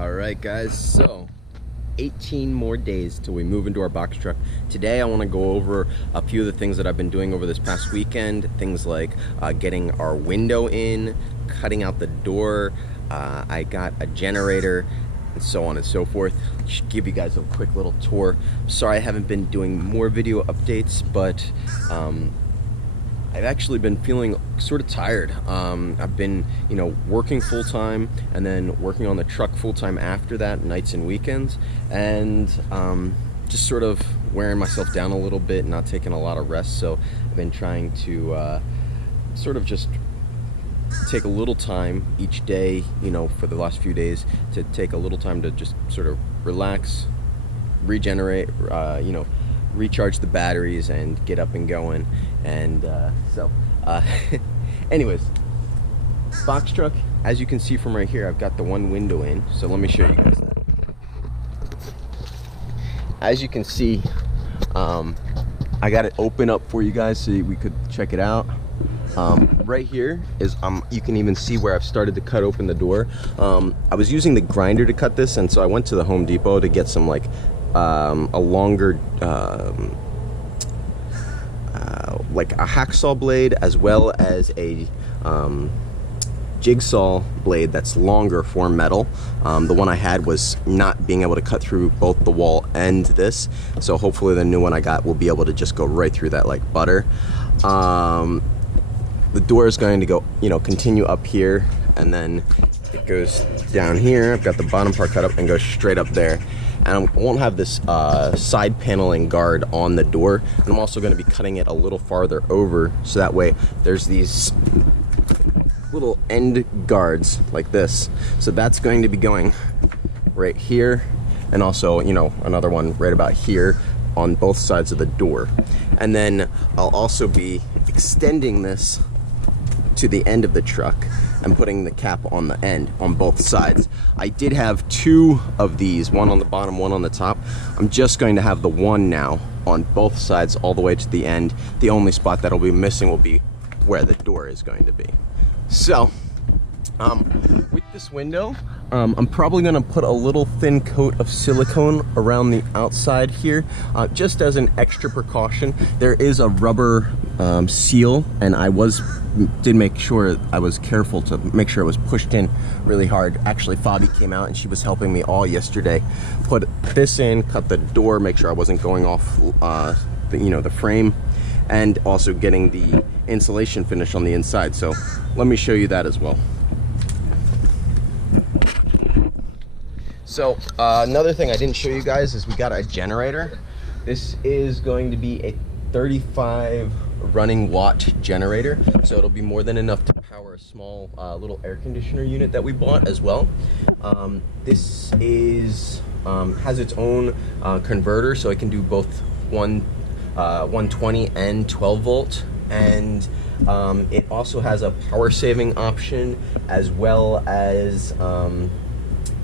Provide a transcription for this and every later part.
All right, guys, so 18 more days till we move into our box truck. Today I want to go over a few of the things that I've been doing over this past weekend. Things like getting our window in, cutting out the door, I got a generator, and so on and so forth. Just give you guys a quick little tour. Sorry I haven't been doing more video updates, but I've actually been feeling sort of tired. I've been, working full-time and then working on the truck full-time after that, nights and weekends, and just sort of wearing myself down a little bit, not taking a lot of rest. So I've been trying to sort of just take a little time each day, for the last few days, to take a little time to just sort of relax, regenerate, recharge the batteries and get up and going. And anyways, box truck, as you can see from right here, I've got the one window in, so let me show you guys that. As you can see, I got it open up for you guys so we could check it out. Right here is you can even see where I've started to cut open the door. I was using the grinder to cut this, and so I went to the Home Depot to get some a longer like a hacksaw blade, as well as a jigsaw blade that's longer for metal. The one I had was not being able to cut through both the wall and this, so hopefully the new one I got will be able to just go right through that like butter. The door is going to go, continue up here, and then it goes down here. I've got the bottom part cut up and goes straight up there. And I won't have this side paneling guard on the door. And I'm also going to be cutting it a little farther over, so that way there's these little end guards like this. So that's going to be going right here, and also, another one right about here on both sides of the door. And then I'll also be extending this to the end of the truck and putting the cap on the end on both sides. I did have two of these, one on the bottom, one on the top. I'm just going to have the one now on both sides all the way to the end. The only spot that'll be missing will be where the door is going to be. So with this window, I'm probably going to put a little thin coat of silicone around the outside here, just as an extra precaution. There is a rubber seal, and I did make sure I was careful to make sure it was pushed in really hard. Actually, Fabi came out and she was helping me all yesterday. Put this in, cut the door, make sure I wasn't going off the frame, and also getting the insulation finish on the inside. So let me show you that as well. So another thing I didn't show you guys is we got a generator. This is going to be a 35 running watt generator, so it'll be more than enough to power a small little air conditioner unit that we bought as well. This is has its own converter, so it can do both 120 and 12 volt, and it also has a power saving option, as well as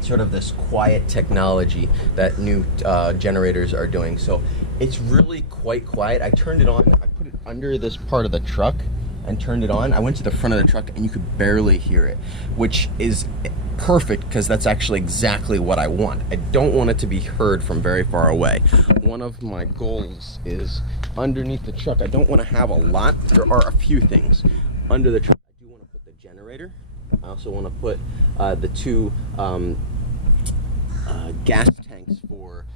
sort of this quiet technology that new generators are doing. So it's really quite quiet. I turned it on, I put it under this part of the truck and turned it on. I went to the front of the truck and you could barely hear it, which is perfect because that's actually exactly what I want. I don't want it to be heard from very far away. One of my goals is underneath the truck, I don't want to have a lot. There are a few things. Under the truck, I do want to put the generator. I also want to put the two gas tanks for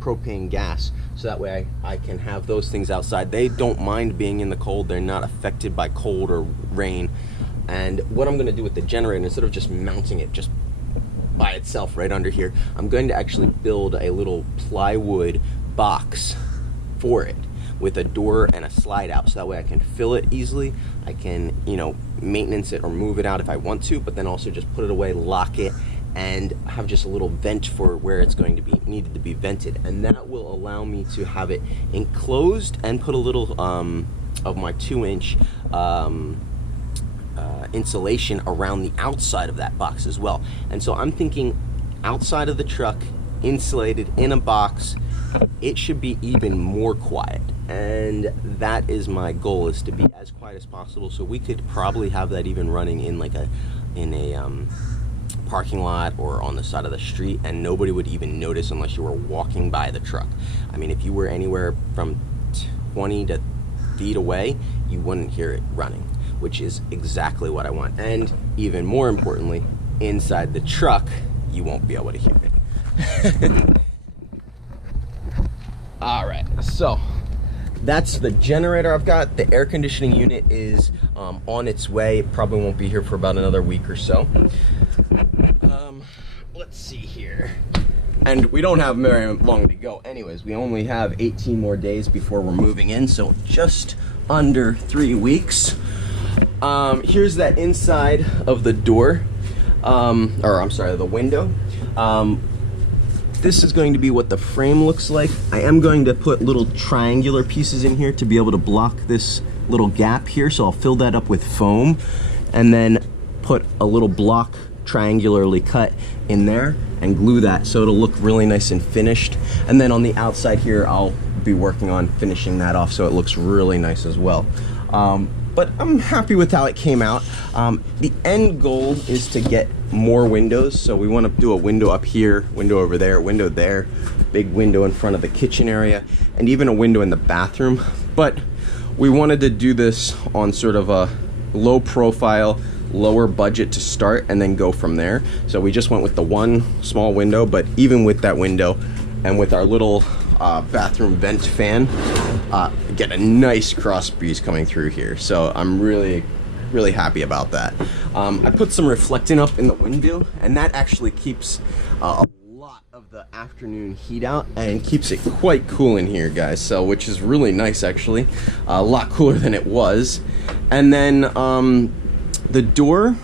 propane gas, so that way I can have those things outside. They don't mind being in the cold. They're not affected by cold or rain. And what I'm going to do with the generator, instead of just mounting it just by itself right under here, I'm going to actually build a little plywood box for it with a door and a slide out, so that way I can fill it easily. I can, maintenance it or move it out if I want to, but then also just put it away, lock it, and have just a little vent for where it's going to be needed to be vented. And that will allow me to have it enclosed and put a little of my 2-inch insulation around the outside of that box as well. And so I'm thinking outside of the truck, insulated in a box, it should be even more quiet. And that is my goal, is to be as quiet as possible. So we could probably have that even running in like a parking lot or on the side of the street, and nobody would even notice unless you were walking by the truck. I mean, if you were anywhere from 20 to feet away, you wouldn't hear it running, which is exactly what I want. And even more importantly, inside the truck, you won't be able to hear it. All right, so that's the generator I've got. The air conditioning unit is on its way. It probably won't be here for about another week or so. Let's see here. And we don't have very long to go anyways. We only have 18 more days before we're moving in, so just under 3 weeks. Here's that inside of the door, or I'm sorry, the window. This is going to be what the frame looks like. I am going to put little triangular pieces in here to be able to block this little gap here, so I'll fill that up with foam and then put a little block triangularly cut in there and glue that so it'll look really nice and finished. And then on the outside here, I'll be working on finishing that off so it looks really nice as well. But I'm happy with how it came out. The end goal is to get more windows. So we want to do a window up here, window over there, window there, big window in front of the kitchen area, and even a window in the bathroom. But we wanted to do this on sort of a low profile, lower budget to start, and then go from there. So we just went with the one small window, but even with that window and with our little bathroom vent fan, get a nice cross breeze coming through here. So I'm really happy about that. I put some reflectant up in the window, and that actually keeps a lot of the afternoon heat out and keeps it quite cool in here, guys. So which is really nice, actually. A lot cooler than it was. And then the door,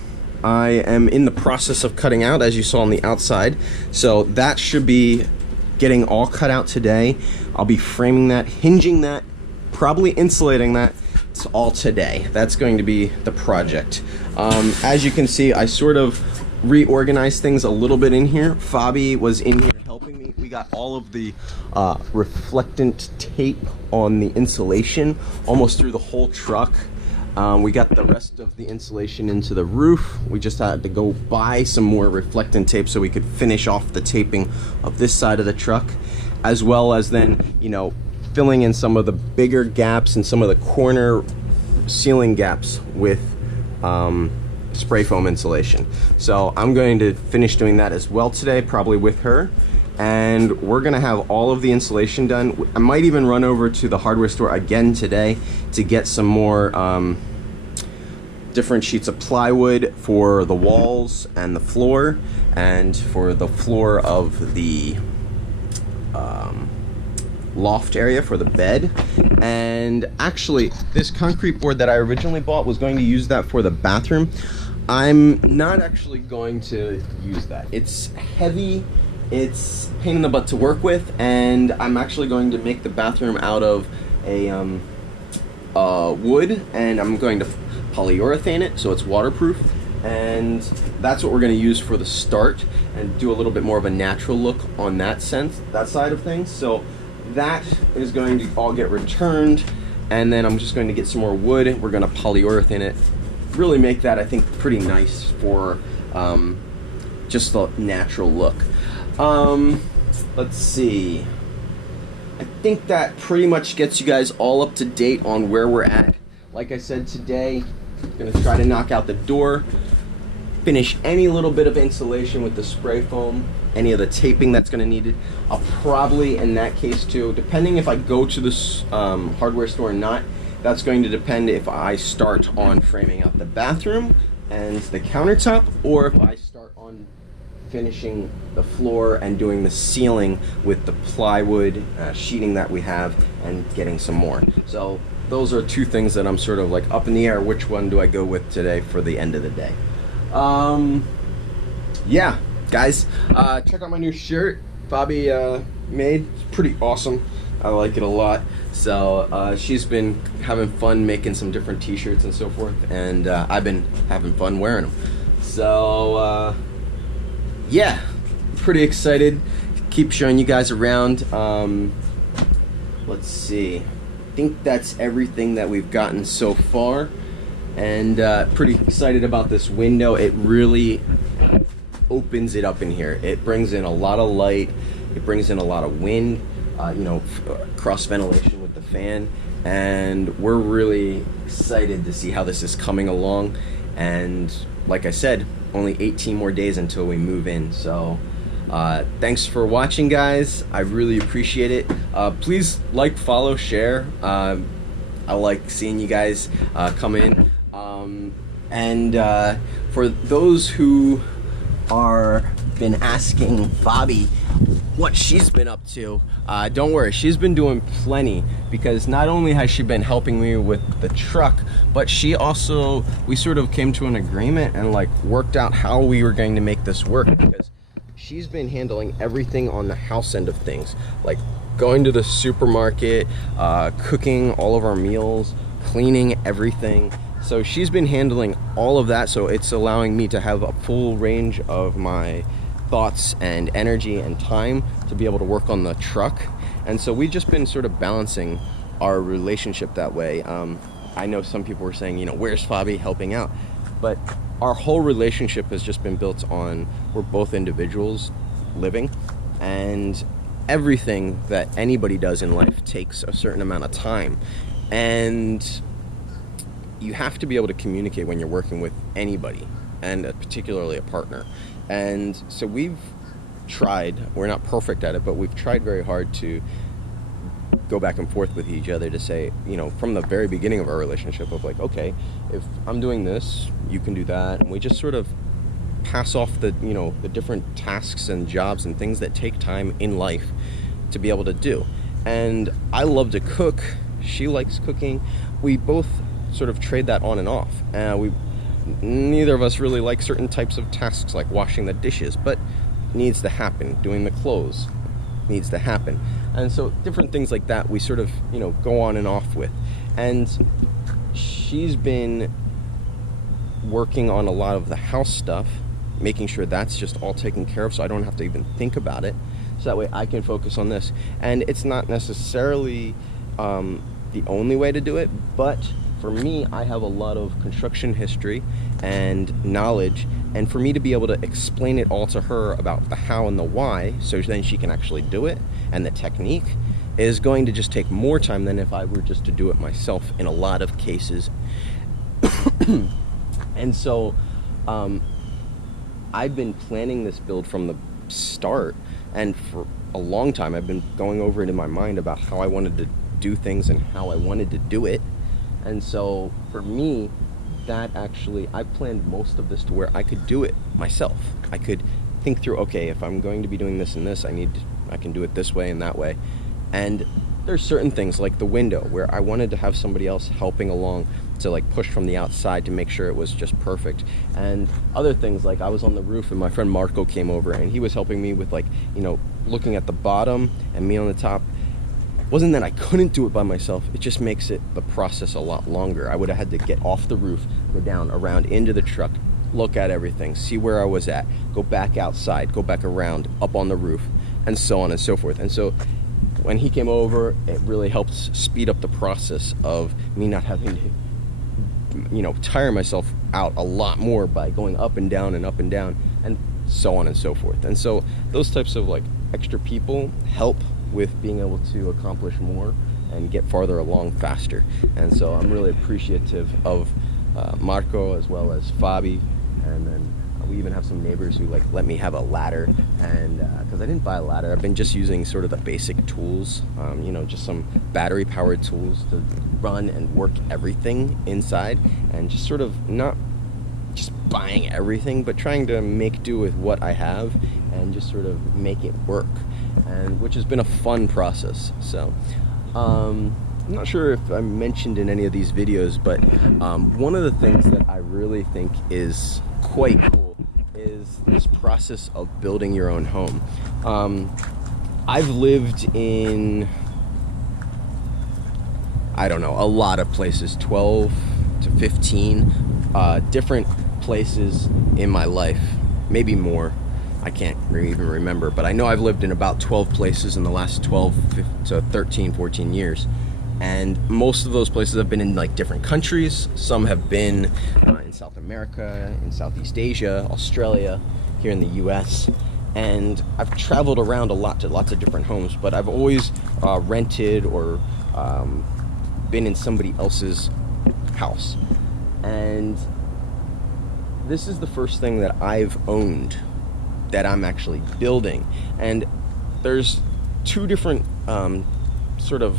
I am in the process of cutting out, as you saw on the outside. So that should be getting all cut out today. I'll be framing that, hinging that, probably insulating that. It's all today. That's going to be the project. As you can see, I sort of reorganized things a little bit in here. Fabi was in here helping me. We got all of the reflectant tape on the insulation almost through the whole truck. We got the rest of the insulation into the roof. We just had to go buy some more reflectant tape so we could finish off the taping of this side of the truck, as well as then, you know, filling in some of the bigger gaps and some of the corner ceiling gaps with spray foam insulation. So I'm going to finish doing that as well today, probably with her. And we're gonna have all of the insulation done. I might even run over to the hardware store again today to get some more different sheets of plywood for the walls and the floor, and for the floor of the loft area for the bed. And actually, this concrete board that I originally bought was going to use that for the bathroom. I'm not actually going to use that. It's heavy. It's a pain in the butt to work with, and I'm actually going to make the bathroom out of a wood, and I'm going to polyurethane it so it's waterproof, and that's what we're going to use for the start, and do a little bit more of a natural look on that side of things. So that is going to all get returned, and then I'm just going to get some more wood. We're going to polyurethane it, really make that, I think, pretty nice for just the natural look. Let's see. I think that pretty much gets you guys all up to date on where we're at. Like I said, today I'm gonna try to knock out the door, finish any little bit of insulation with the spray foam, any of the taping that's gonna need it. I'll probably, in that case too, depending if I go to this hardware store or not, that's going to depend if I start on framing out the bathroom and the countertop, or if I start on finishing the floor and doing the ceiling with the plywood sheeting that we have, and getting some more. So those are two things that I'm sort of like up in the air. Which one do I go with today for the end of the day? Yeah, guys, check out my new shirt Fabi made. It's pretty awesome. I like it a lot. So she's been having fun making some different t-shirts and so forth, and I've been having fun wearing them. So yeah, pretty excited. Keep showing you guys around. Let's see. I think that's everything that we've gotten so far, and pretty excited about this window. It really opens it up in here. It brings in a lot of light, it brings in a lot of wind, cross ventilation with the fan, and we're really excited to see how this is coming along. And like I said, only 18 more days until we move in. So thanks for watching, guys. I really appreciate it. Please like, follow, share. I like seeing you guys come in. And for those who are been asking Fabi what she's been up to, don't worry, she's been doing plenty, because not only has she been helping me with the truck, but we sort of came to an agreement and like worked out how we were going to make this work, because she's been handling everything on the house end of things, like going to the supermarket, cooking all of our meals, cleaning everything. So she's been handling all of that, so it's allowing me to have a full range of my thoughts and energy and time to be able to work on the truck. And so we've just been sort of balancing our relationship that way. I know some people were saying, you know, where's Fabi helping out? But our whole relationship has just been built on, we're both individuals living, and everything that anybody does in life takes a certain amount of time. And you have to be able to communicate when you're working with anybody, and particularly a partner. And so we've tried, we're not perfect at it, but we've tried very hard to go back and forth with each other to say, you know, from the very beginning of our relationship, of like, okay, if I'm doing this, you can do that. And we just sort of pass off the, you know, the different tasks and jobs and things that take time in life to be able to do. And I love to cook, she likes cooking. We both sort of trade that on and off. Neither of us really like certain types of tasks, like washing the dishes, but needs to happen. Doing the clothes needs to happen. And so different things like that we sort of, you know, go on and off with. And she's been working on a lot of the house stuff, making sure that's just all taken care of, so I don't have to even think about it, so that way I can focus on this. And it's not necessarily the only way to do it, but for me, I have a lot of construction history and knowledge, and for me to be able to explain it all to her about the how and the why, so then she can actually do it, and the technique, is going to just take more time than if I were just to do it myself in a lot of cases. And so I've been planning this build from the start, and for a long time I've been going over it in my mind about how I wanted to do things and how I wanted to do it. And so for me, that actually, I planned most of this to where I could do it myself. I could think through, okay, if I'm going to be doing this and this, I can do it this way and that way. And there's certain things like the window where I wanted to have somebody else helping along to like push from the outside to make sure it was just perfect. And other things, like I was on the roof and my friend Marco came over and he was helping me with, like, you know, looking at the bottom and me on the top. Wasn't that I couldn't do it by myself, it just makes the process a lot longer. I would have had to get off the roof, go down, around into the truck, look at everything, see where I was at, go back outside, go back around, up on the roof, and so on and so forth. And so when he came over, it really helped speed up the process of me not having to, you know, tire myself out a lot more by going up and down and so on and so forth. And so those types of like extra people help with being able to accomplish more and get farther along faster. And so I'm really appreciative of Marco as well as Fabi, and then we even have some neighbors who like let me have a ladder, and because I didn't buy a ladder, I've been just using sort of the basic tools, you know, just some battery powered tools to run and work everything inside, and just sort of not just buying everything, but trying to make do with what I have and just sort of make it work, and which has been a fun process. So I'm not sure if I mentioned in any of these videos, but one of the things that I really think is quite cool is this process of building your own home. I've lived in, I don't know, a lot of places, 12 to 15 different places in my life, maybe more. I can't even remember, but I know I've lived in about 12 places in the last 12 to 13, 14 years. And most of those places have been in like different countries. Some have been in South America, in Southeast Asia, Australia, here in the US, and I've traveled around a lot to lots of different homes, but I've always rented or been in somebody else's house. And this is the first thing that I've owned that I'm actually building. And there's two different sort of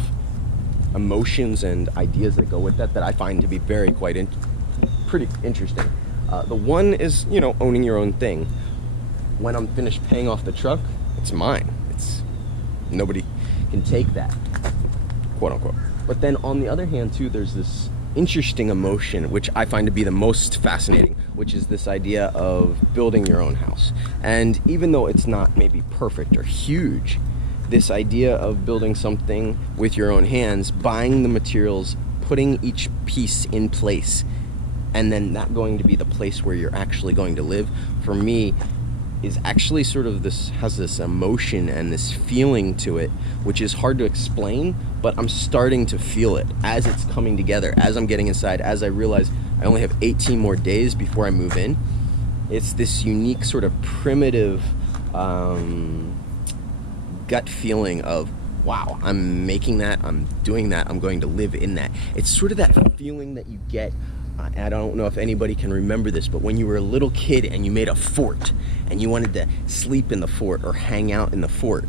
emotions and ideas that go with that I find to be very pretty interesting. The one is, you know, owning your own thing. When I'm finished paying off the truck, it's mine. Nobody can take that, quote unquote. But then on the other hand too, there's this interesting emotion which I find to be the most fascinating, which is this idea of building your own house. And even though it's not maybe perfect or huge, this idea of building something with your own hands, buying the materials, putting each piece in place, and then that going to be the place where you're actually going to live, for me, is actually sort of has this emotion and this feeling to it, which is hard to explain, but I'm starting to feel it as it's coming together, as I'm getting inside, as I realize I only have 18 more days before I move in. It's this unique sort of primitive gut feeling of, wow, I'm making that, I'm doing that, I'm going to live in that. It's sort of that feeling that you get. I don't know if anybody can remember this, but when you were a little kid and you made a fort and you wanted to sleep in the fort or hang out in the fort,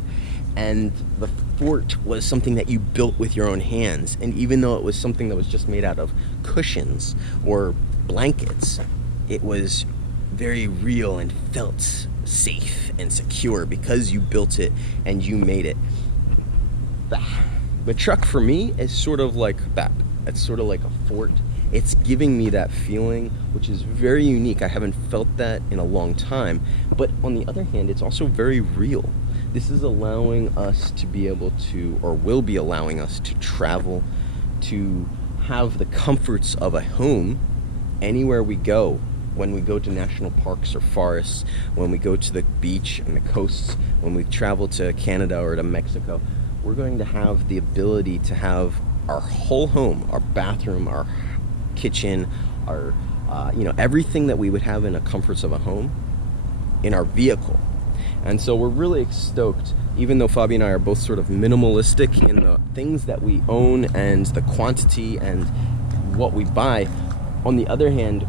and the fort was something that you built with your own hands, and even though it was something that was just made out of cushions or blankets, it was very real and felt safe and secure because you built it and you made it. The truck for me is sort of like that. It's sort of like a fort. It's giving me that feeling, which is very unique. I haven't felt that in a long time. But on the other hand, it's also very real. This is allowing us to be able to, or will be allowing us to travel, to have the comforts of a home anywhere we go. When we go to national parks or forests, when we go to the beach and the coasts, when we travel to Canada or to Mexico, we're going to have the ability to have our whole home, our bathroom, our kitchen, our everything that we would have in the comforts of a home in our vehicle. And so we're really stoked, even though Fabi and I are both sort of minimalistic in the things that we own and the quantity and what we buy. On the other hand,